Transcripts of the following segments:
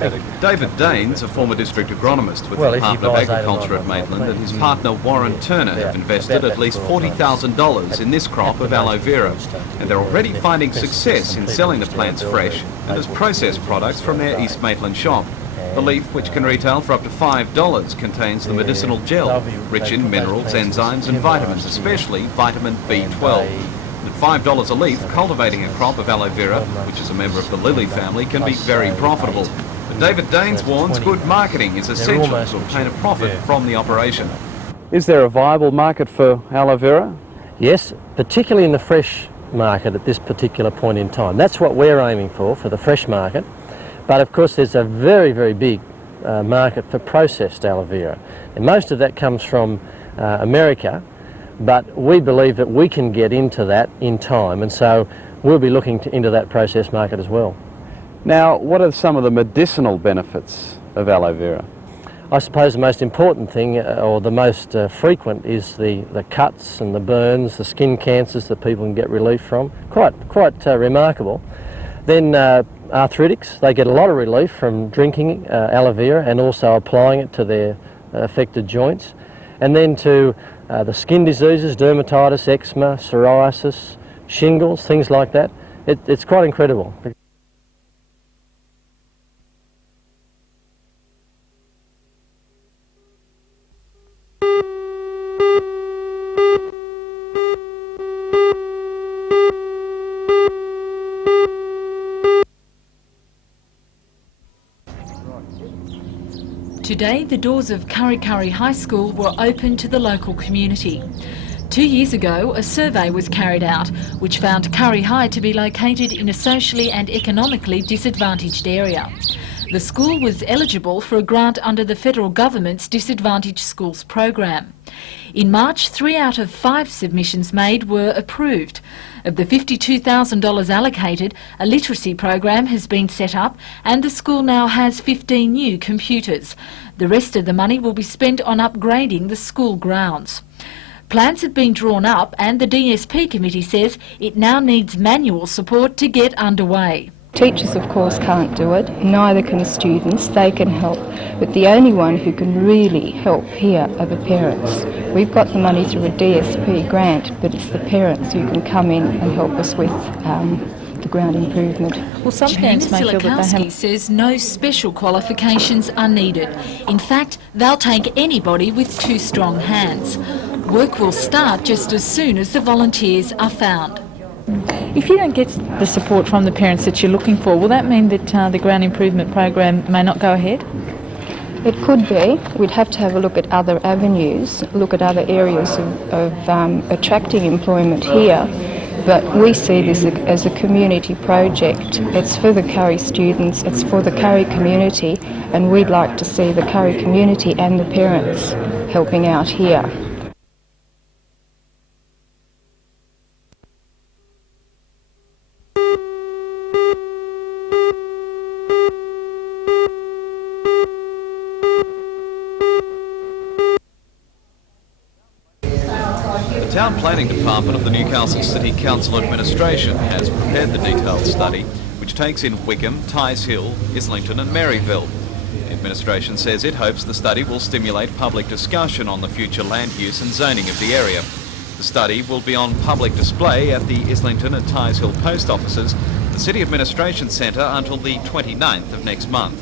David Daines, a former district agronomist with the Department of Agriculture at Maitland, and his partner Warren Turner have invested at least $40,000 in this crop of aloe vera, and they're already finding success in selling the plants fresh and as processed products from their East Maitland shop. The leaf, which can retail for up to $5, contains the medicinal gel, rich in minerals, enzymes and vitamins, especially vitamin B12. At $5 a leaf, cultivating a crop of aloe vera, which is a member of the lily family, can be very profitable. But David Daines warns good marketing is essential to obtain a profit from the operation. Is there a viable market for aloe vera? Yes, particularly in the fresh market at this particular point in time. That's what we're aiming for the fresh market. But of course there's a very, very big market for processed aloe vera. And most of that comes from America, but we believe that we can get into that in time, and so we'll be looking into that processed market as well. Now, what are some of the medicinal benefits of aloe vera? I suppose the most important thing, or the most frequent, is the cuts and the burns, the skin cancers that people can get relief from. Quite remarkable. Then arthritics, they get a lot of relief from drinking aloe vera and also applying it to their affected joints. And then to the skin diseases, dermatitis, eczema, psoriasis, shingles, things like that. It's quite incredible. Today, the doors of Kurri Kurri High School were open to the local community. 2 years ago, a survey was carried out, which found Kurri High to be located in a socially and economically disadvantaged area. The school was eligible for a grant under the federal government's Disadvantaged Schools program. In March, 3 out of 5 submissions made were approved. Of the $52,000 allocated, a literacy program has been set up and the school now has 15 new computers. The rest of the money will be spent on upgrading the school grounds. Plans have been drawn up and the DSP committee says it now needs manual support to get underway. Teachers, of course, can't do it, neither can students. They can help, but the only one who can really help here are the parents. We've got the money through a DSP grant, but it's the parents who can come in and help us with the ground improvement. Well, some parents may feel that they have... says no special qualifications are needed. In fact, they'll take anybody with 2 strong hands. Work will start just as soon as the volunteers are found. If you don't get the support from the parents that you're looking for, will that mean that the ground improvement program may not go ahead? It could be. We'd have to have a look at other avenues, look at other areas of attracting employment here. But we see this as a community project. It's for the Kurri students, it's for the Kurri community, and we'd like to see the Kurri community and the parents helping out here. The Town Planning Department of the Newcastle City Council Administration has prepared the detailed study, which takes in Wickham, Tighes Hill, Islington and Maryville. The administration says it hopes the study will stimulate public discussion on the future land use and zoning of the area. The study will be on public display at the Islington and Tighes Hill post offices, the City Administration Centre, until the 29th of next month.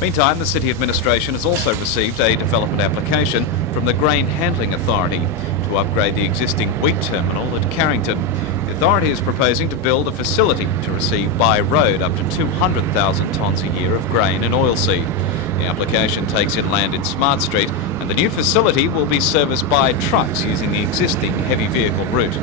Meantime, the City Administration has also received a development application from the Grain Handling Authority to upgrade the existing wheat terminal at Carrington. The authority is proposing to build a facility to receive by road up to 200,000 tonnes a year of grain and oilseed. The application takes in land in Smart Street, and the new facility will be serviced by trucks using the existing heavy vehicle route.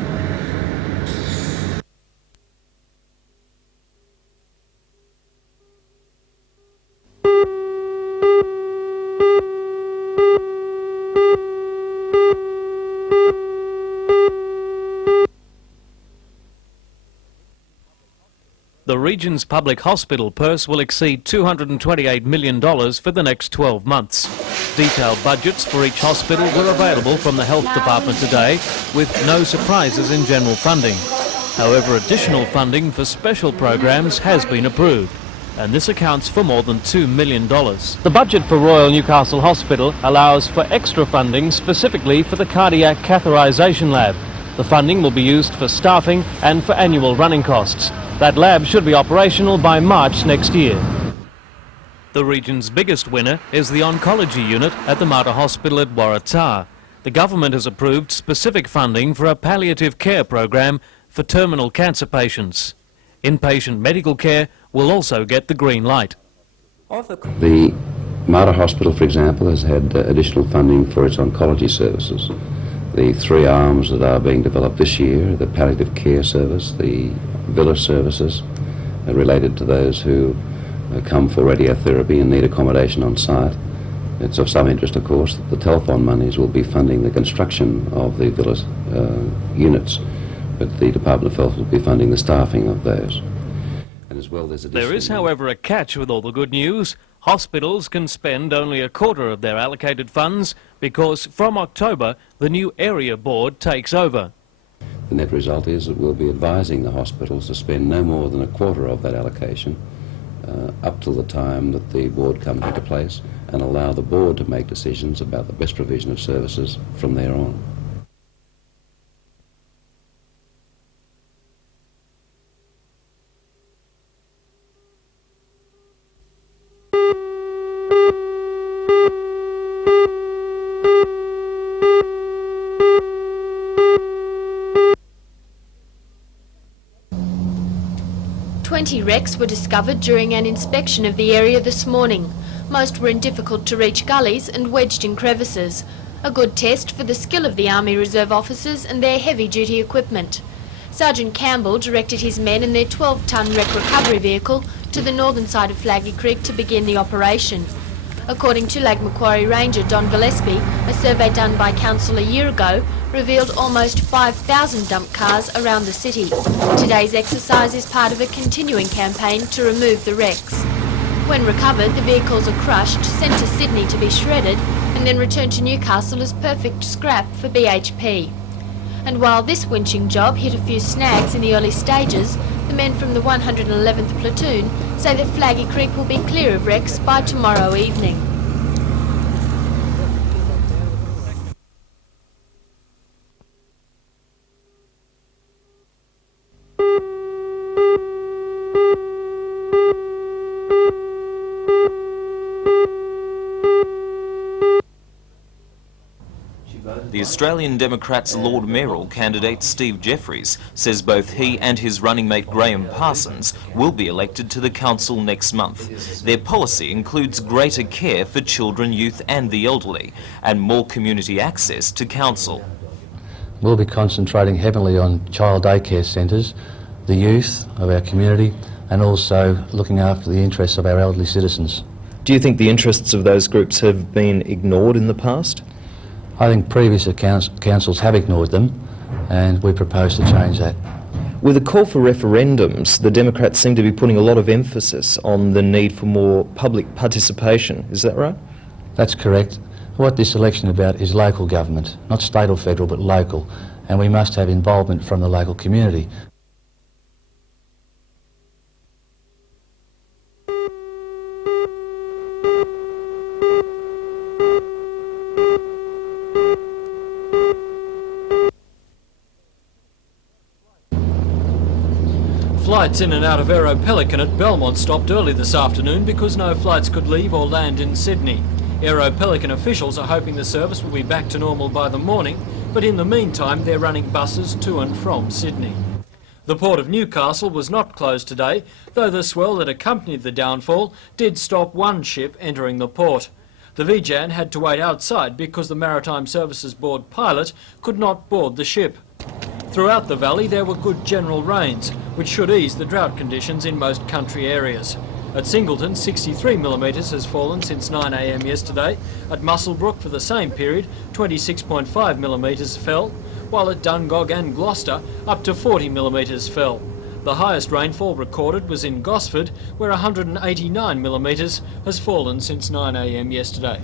The region's public hospital purse will exceed $228 million for the next 12 months. Detailed budgets for each hospital were available from the Health Department today, with no surprises in general funding. However, additional funding for special programs has been approved. and this accounts for more than $2 million. The budget for Royal Newcastle Hospital allows for extra funding specifically for the cardiac catheterisation lab. The funding will be used for staffing and for annual running costs. That lab should be operational by March next year. The region's biggest winner is the oncology unit at the Mater Hospital at Waratah. The government has approved specific funding for a palliative care program for terminal cancer patients. Inpatient medical care will also get the green light. The Mater Hospital, for example, has had additional funding for its oncology services. The three arms that are being developed this year, the palliative care service, the villa services related to those who come for radiotherapy and need accommodation on site. It's of some interest, of course, that the telethon monies will be funding the construction of the villa units, but the Department of Health will be funding the staffing of those. And as well, there is, however, a catch with all the good news. Hospitals can spend only a quarter of their allocated funds because from October the new area board takes over. The net result is that we'll be advising the hospitals to spend no more than a quarter of that allocation up till the time that the board comes into place, and allow the board to make decisions about the best provision of services from there on. Wrecks were discovered during an inspection of the area this morning. Most were in difficult to reach gullies and wedged in crevices. A good test for the skill of the Army Reserve officers and their heavy duty equipment. Sergeant Campbell directed his men and their 12-tonne wreck recovery vehicle to the northern side of Flaggy Creek to begin the operation. According to Lag Macquarie Ranger Don Gillespie, a survey done by Council a year ago revealed almost 5,000 dump cars around the city. Today's exercise is part of a continuing campaign to remove the wrecks. When recovered, the vehicles are crushed, sent to Sydney to be shredded, and then returned to Newcastle as perfect scrap for BHP. And while this winching job hit a few snags in the early stages, the men from the 111th Platoon say that Flaggy Creek will be clear of wrecks by tomorrow evening. The Australian Democrats' Lord Mayoral candidate Steve Jeffries says both he and his running mate Graham Parsons will be elected to the council next month. Their policy includes greater care for children, youth and the elderly, and more community access to council. We'll be concentrating heavily on child daycare centres, the youth of our community, and also looking after the interests of our elderly citizens. Do you think the interests of those groups have been ignored in the past? I think previous councils have ignored them, and we propose to change that. With a call for referendums, the Democrats seem to be putting a lot of emphasis on the need for more public participation. Is that right? That's correct. What this election is about is local government, not state or federal, but local, and we must have involvement from the local community. Flights in and out of Aero Pelican at Belmont stopped early this afternoon because no flights could leave or land in Sydney. Aero Pelican officials are hoping the service will be back to normal by the morning, but in the meantime they're running buses to and from Sydney. The Port of Newcastle was not closed today, though the swell that accompanied the downfall did stop one ship entering the port. The VJAN had to wait outside because the Maritime Services Board pilot could not board the ship. Throughout the valley there were good general rains, which should ease the drought conditions in most country areas. At Singleton, 63 millimetres has fallen since 9 a.m. yesterday. At Musselbrook for the same period, 26.5 millimetres fell, while at Dungog and Gloucester, up to 40 millimetres fell. The highest rainfall recorded was in Gosford, where 189 millimetres has fallen since 9 a.m. yesterday.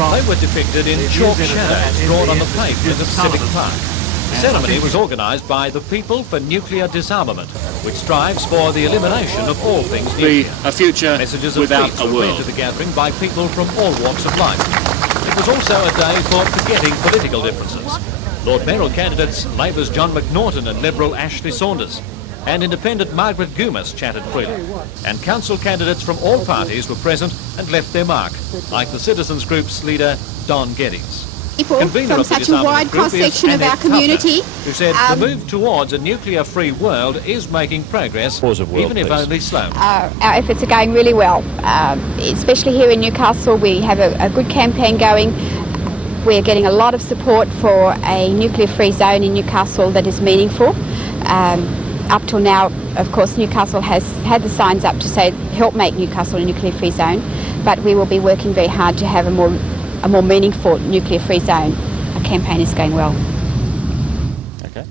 They were depicted in chalk shadows drawn on the pavement of Civic Park. The ceremony was organised by the People for Nuclear Disarmament, which strives for the elimination of all things nuclear. A future Messages of without peace a were read world. to the gathering by people from all walks of life. It was also a day for forgetting political differences. Lord Mayoral candidates Labor's John McNaughton and Liberal Ashley Saunders, and Independent Margaret Goomas chatted freely. And council candidates from all parties were present and left their mark, like the Citizens Group's leader, Don Geddes. People Convener from of the such a wide Disarmament Group is cross-section of Annette our community. Tufner, who said the move towards a nuclear-free world is making progress, even if only slow. Our efforts are going really well, especially here in Newcastle. We have a good campaign going. We're getting a lot of support for a nuclear-free zone in Newcastle that is meaningful. Up till now, of course, Newcastle has had the signs up to say help make Newcastle a nuclear-free zone, but we will be working very hard to have a more meaningful nuclear-free zone. Our campaign is going well. Okay.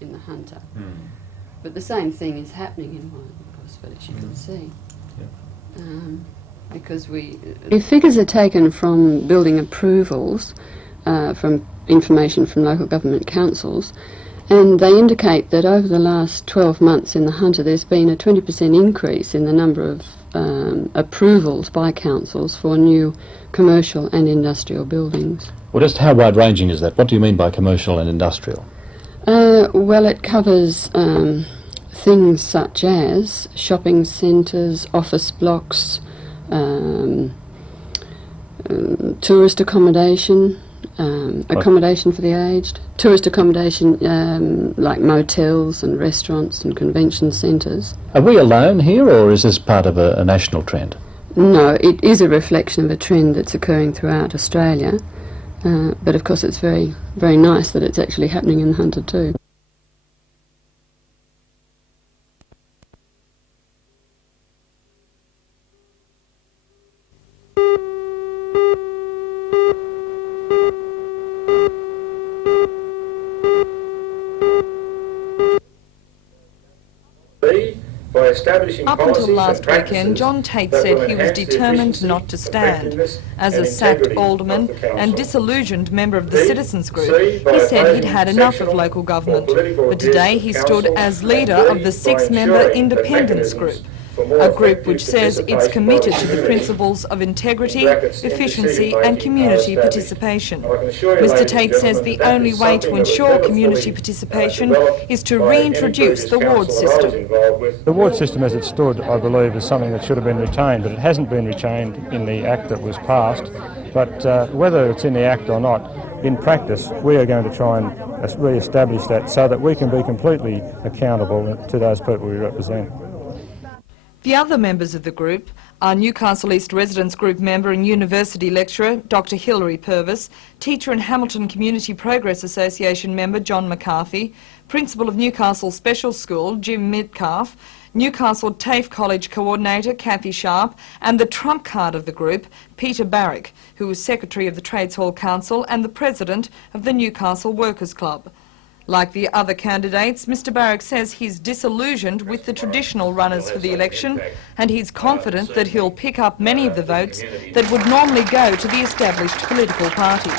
In the Hunter. But the same thing is happening in Gosford, as you can see. Because the figures are taken from building approvals, from information from local government councils, and they indicate that over the last 12 months in the Hunter there's been a 20% increase in the number of approvals by councils for new commercial and industrial buildings. Well, just how wide-ranging is that? What do you mean by commercial and industrial? Well, it covers things such as shopping centres, office blocks, tourist accommodation, accommodation for the aged, tourist accommodation like motels and restaurants and convention centres. Are we alone here, or is this part of a national trend? No, it is a reflection of a trend that's occurring throughout Australia. But of course it's very, very nice that it's actually happening in the Hunter too. Up until last weekend, John Tate said he was determined not to stand. As a sacked alderman and disillusioned member of the Citizens Group, he said he'd had enough of local government. But today he stood as leader of the 6-member Independence Group, a group which says it's committed to the principles of integrity, efficiency and community participation. Mr Tate says the only way to ensure community participation is to reintroduce the ward system. The ward system as it stood, I believe, is something that should have been retained, but it hasn't been retained in the Act that was passed. But whether it's in the Act or not, in practice we are going to try and re-establish that so that we can be completely accountable to those people we represent. The other members of the group are Newcastle East Residents Group member and university lecturer Dr Hilary Purvis, teacher and Hamilton Community Progress Association member John McCarthy, principal of Newcastle Special School Jim Midcalf, Newcastle TAFE College coordinator Kathy Sharp, and the trump card of the group, Peter Barrick, who was secretary of the Trades Hall Council and the president of the Newcastle Workers Club. Like the other candidates, Mr Barrick says he's disillusioned with the traditional runners for the election, and he's confident that he'll pick up many of the votes that would normally go to the established political parties.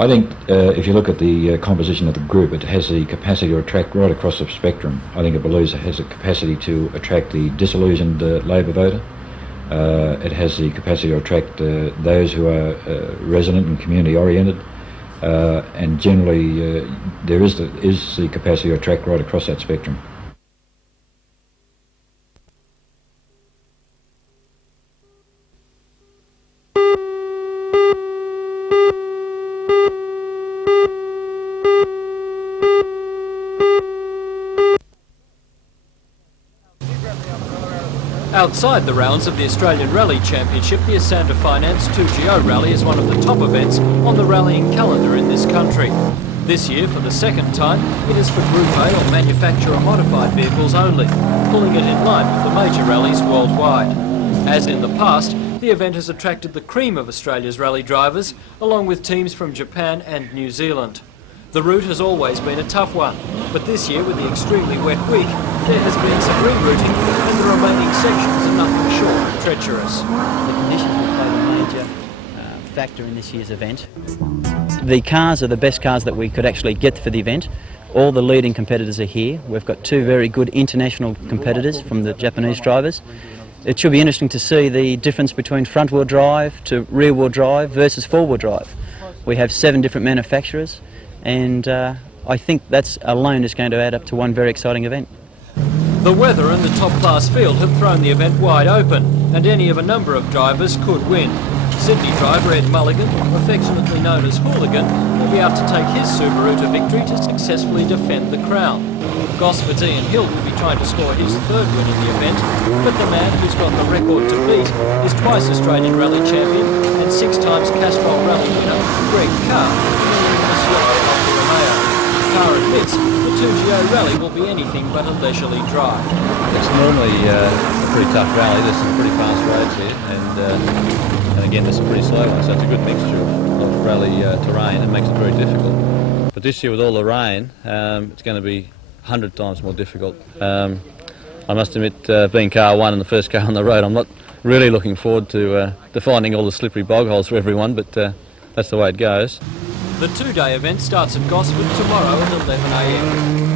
I think if you look at the composition of the group, it has the capacity to attract right across the spectrum. I think it believes it has the capacity to attract the disillusioned Labor voter. It has the capacity to attract those who are resident and community oriented. And generally there is the capacity to attract right across that spectrum. Outside the rounds of the Australian Rally Championship, the Asanda Finance 2GO Rally is one of the top events on the rallying calendar in this country. This year, for the second time, it is for Group A or manufacturer modified vehicles only, pulling it in line with the major rallies worldwide. As in the past, the event has attracted the cream of Australia's rally drivers, along with teams from Japan and New Zealand. The route has always been a tough one, but this year, with the extremely wet week, there has been some rerouting and the remaining sections are nothing short of treacherous. The conditions will play the major factor in this year's event. The cars are the best cars that we could actually get for the event. All the leading competitors are here. We've got two very good international competitors from the Japanese drivers. It should be interesting to see the difference between front-wheel drive to rear-wheel drive versus four-wheel drive. We have 7 different manufacturers, and I think that's alone is going to add up to one very exciting event. The weather and the top-class field have thrown the event wide open, and any of a number of drivers could win. Sydney driver Ed Mulligan, affectionately known as Hooligan, will be out to take his Subaru to victory to successfully defend the crown. Gosford's Ian Hill will be trying to score his 3rd win in the event, but the man who's got the record to beat is twice Australian Rally champion and 6 times Castrol Rally winner Greg Carr. Carr admits the 2GO Rally will be anything but a leisurely drive. It's normally a pretty tough rally. There's some pretty fast roads here, and again there's some pretty slow ones, so it's a good mixture of rally terrain and makes it very difficult. But this year with all the rain, it's going to be 100 times more difficult. I must admit, being car 1 and the first car on the road, I'm not really looking forward to finding all the slippery bog holes for everyone, but that's the way it goes. The 2-day event starts at Gosford tomorrow at 11 a.m.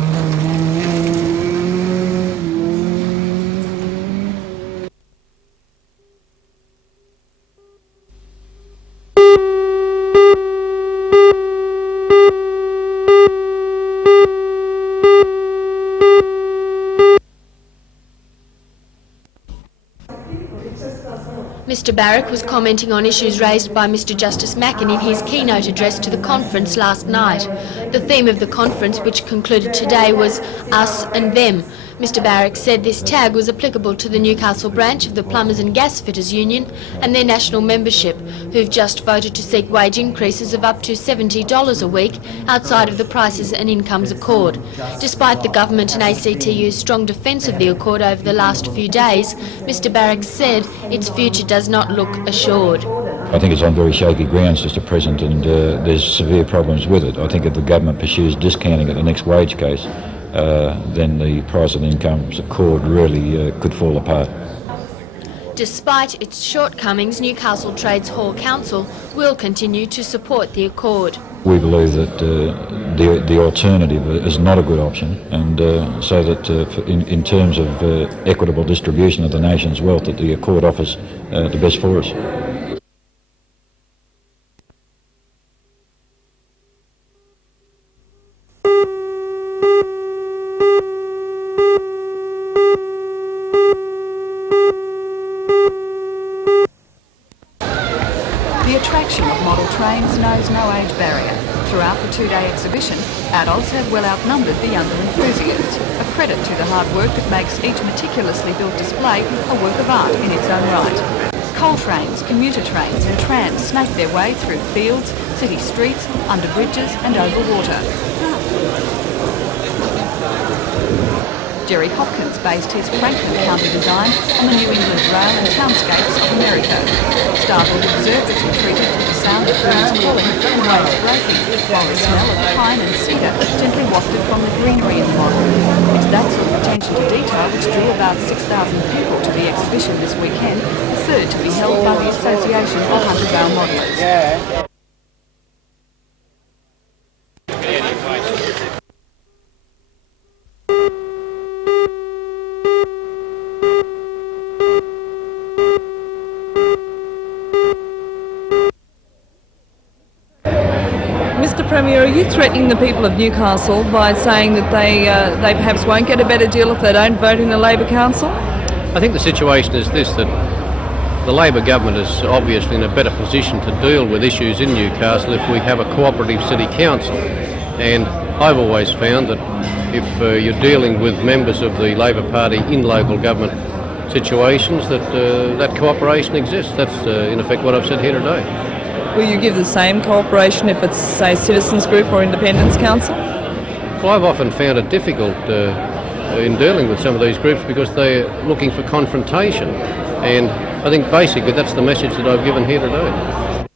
Mr Barrack was commenting on issues raised by Mr Justice Mackin in his keynote address to the conference last night. The theme of the conference, which concluded today, was Us and Them. Mr Barrack said this tag was applicable to the Newcastle branch of the Plumbers and Gas Fitters Union and their national membership, who've just voted to seek wage increases of up to $70 a week outside of the Prices and Incomes Accord. Despite the government and ACTU's strong defence of the Accord over the last few days, Mr Barrack said its future does not look assured. I think it's on very shaky grounds just at present, and there's severe problems with it. I think if the government pursues discounting at the next wage case, then the Price and Incomes Accord really could fall apart. Despite its shortcomings, Newcastle Trades Hall Council will continue to support the Accord. We believe that the alternative is not a good option, and so that in terms of equitable distribution of the nation's wealth, that the Accord offers the best for us. The attraction of model trains knows no age barrier. Throughout the 2-day exhibition, adults have well outnumbered the younger enthusiasts, a credit to the hard work that makes each meticulously built display a work of art in its own right. Coal trains, commuter trains and trams snake their way through fields, city streets, under bridges and over water. Jerry Hopkins based his Franklin County design on the New England rail and townscapes of America. Startled observers retreated to the sound of birds calling and waves breaking, while the smell of pine and cedar gently wafted from the greenery in the model. It's that sort of attention to detail which drew about 6,000 people to the exhibition this weekend, the third to be held by the Association of Hunter Rail Modellers. Mr Premier, are you threatening the people of Newcastle by saying that they perhaps won't get a better deal if they don't vote in the Labor Council? I think the situation is this, that the Labor government is obviously in a better position to deal with issues in Newcastle if we have a cooperative city council. And I've always found that if you're dealing with members of the Labor Party in local government situations that that cooperation exists. That's in effect what I've said here today. Will you give the same cooperation if it's, say, Citizens Group or Independence Council? Well, I've often found it difficult in dealing with some of these groups because they're looking for confrontation, and I think basically that's the message that I've given here today.